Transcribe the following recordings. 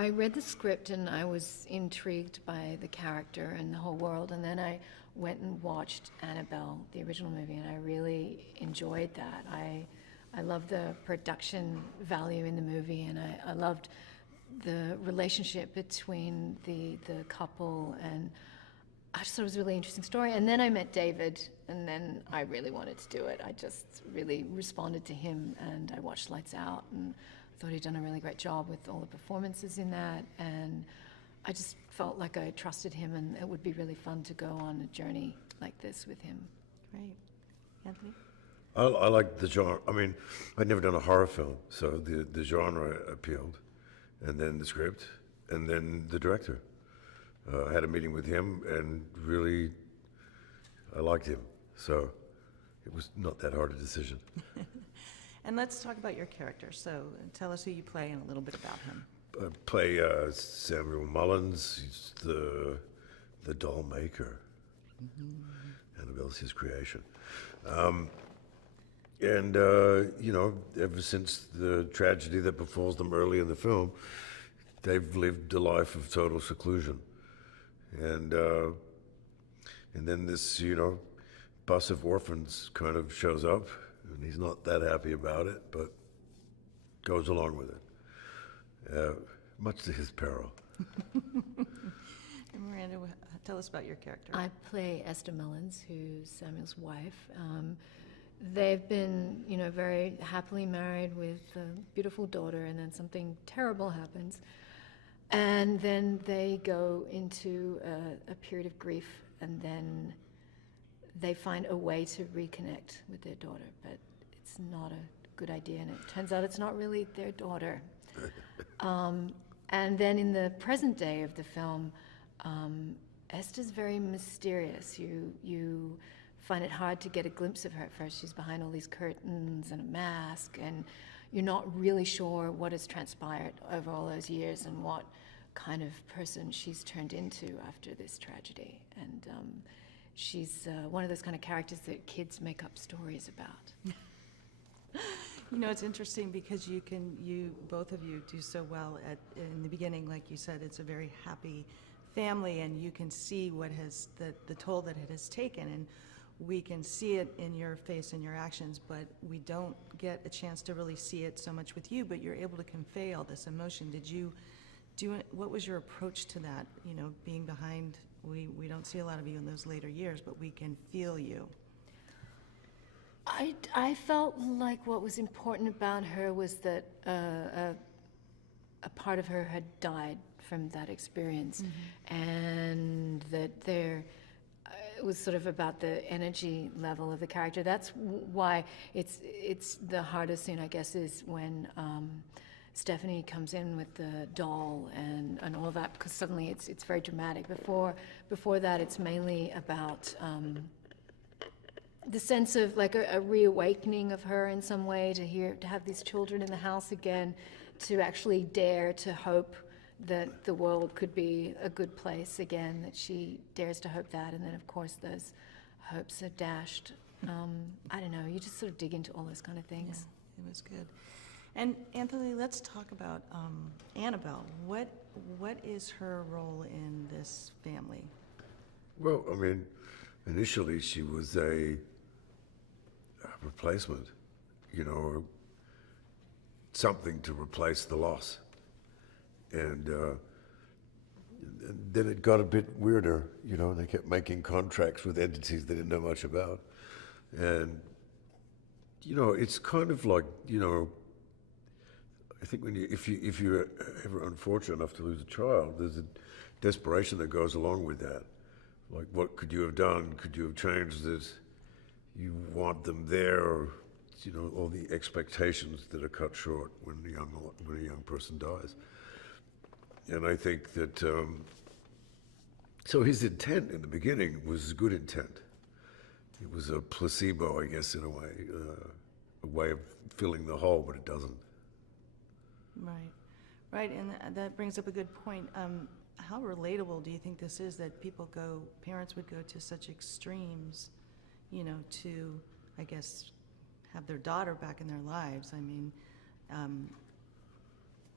I read the script and I was intrigued by the character and the whole world, and then I went and watched Annabelle, the original movie, and I really enjoyed that. I loved the production value in the movie, and I loved the relationship between the couple, and I just thought it was a really interesting story. And then I met David, and then I really wanted to do it. I just really responded to him, and I watched Lights Out, and thought he'd done a really great job with all the performances in that, and I just felt like I trusted him, and it would be really fun to go on a journey like this with him. Great. Anthony? I like the genre. I mean, I'd never done a horror film, so the genre appealed, and then the script, and then the director. I had a meeting with him, and really, I liked him. So it was not that hard a decision. And let's talk about your character. So tell us who you play and a little bit about him. I play Samuel Mullins. He's the doll maker. Annabelle's his creation. And ever since the tragedy that befalls them early in the film, they've lived a life of total seclusion. And then this, bus of orphans kind of shows up, and he's not that happy about it, but goes along with it, much to his peril. And Miranda, tell us about your character. I play Esther Mullins, who's Samuel's wife. They've been, very happily married with a beautiful daughter, and then something terrible happens. And then they go into a period of grief, and then they find a way to reconnect with their daughter, but it's not a good idea, and it turns out it's not really their daughter. And then in the present day of the film, Esther's very mysterious. You find it hard to get a glimpse of her at first. She's behind all these curtains and a mask, and you're not really sure what has transpired over all those years and what kind of person she's turned into after this tragedy. And she's one of those kind of characters that kids make up stories about. It's interesting because both of you do so well in the beginning, like you said, it's a very happy family, and you can see what the toll that it has taken, and we can see it in your face and your actions, but we don't get a chance to really see it so much with you, but you're able to convey all this emotion. What was your approach to that? Being behind, we don't see a lot of you in those later years, but we can feel you. I felt like what was important about her was that a part of her had died from that experience, and that it was sort of about the energy level of the character. That's why it's the hardest scene, I guess, is when Stephanie comes in with the doll and all of that, because suddenly it's very dramatic. Before that, it's mainly about the sense of like a reawakening of her in some way, to have these children in the house again, to actually dare to hope that the world could be a good place again, that she dares to hope that, and then of course those hopes are dashed. I don't know, you just sort of dig into all those kind of things. Yeah, it was good. And Anthony, let's talk about Annabelle. What is her role in this family? Well, I mean, initially she was a replacement, something to replace the loss. And then it got a bit weirder, they kept making contracts with entities they didn't know much about. And, it's kind of like, I think if you're ever unfortunate enough to lose a child, there's a desperation that goes along with that. Like, what could you have done? Could you have changed this? You want them there, or, all the expectations that are cut short when a young person dies. And I think that, so his intent in the beginning was good intent. It was a placebo, I guess, in a way of filling the hole, but it doesn't. Right, and that brings up a good point. How relatable do you think this is, that parents would go to such extremes, to, I guess, have their daughter back in their lives? I mean,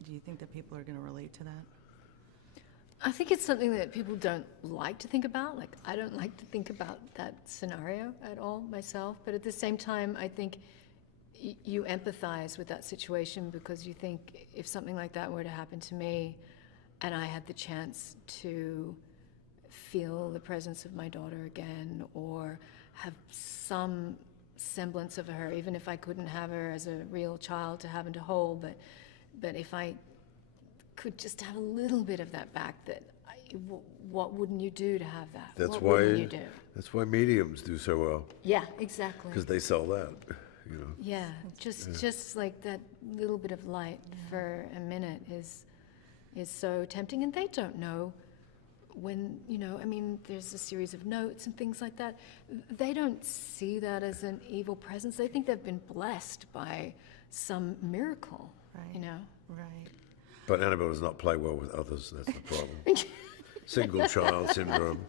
Do you think that people are going to relate to that? I think it's something that people don't like to think about. Like, I don't like to think about that scenario at all myself. But at the same time, I think you empathize with that situation, because you think, if something like that were to happen to me and I had the chance to feel the presence of my daughter again, or have some semblance of her, even if I couldn't have her as a real child to have and to hold, but if I could just have a little bit of that back, what wouldn't you do to have that? That's what why. wouldn't you do? That's why mediums do so well, Yeah, exactly. because they sell that. You know. Yeah, just like that little bit of light for a minute is so tempting, and they don't know when, I mean, there's a series of notes and things like that. They don't see that as an evil presence. They think they've been blessed by some miracle, Right. Right. But Annabelle does not play well with others. That's the problem. Single child syndrome.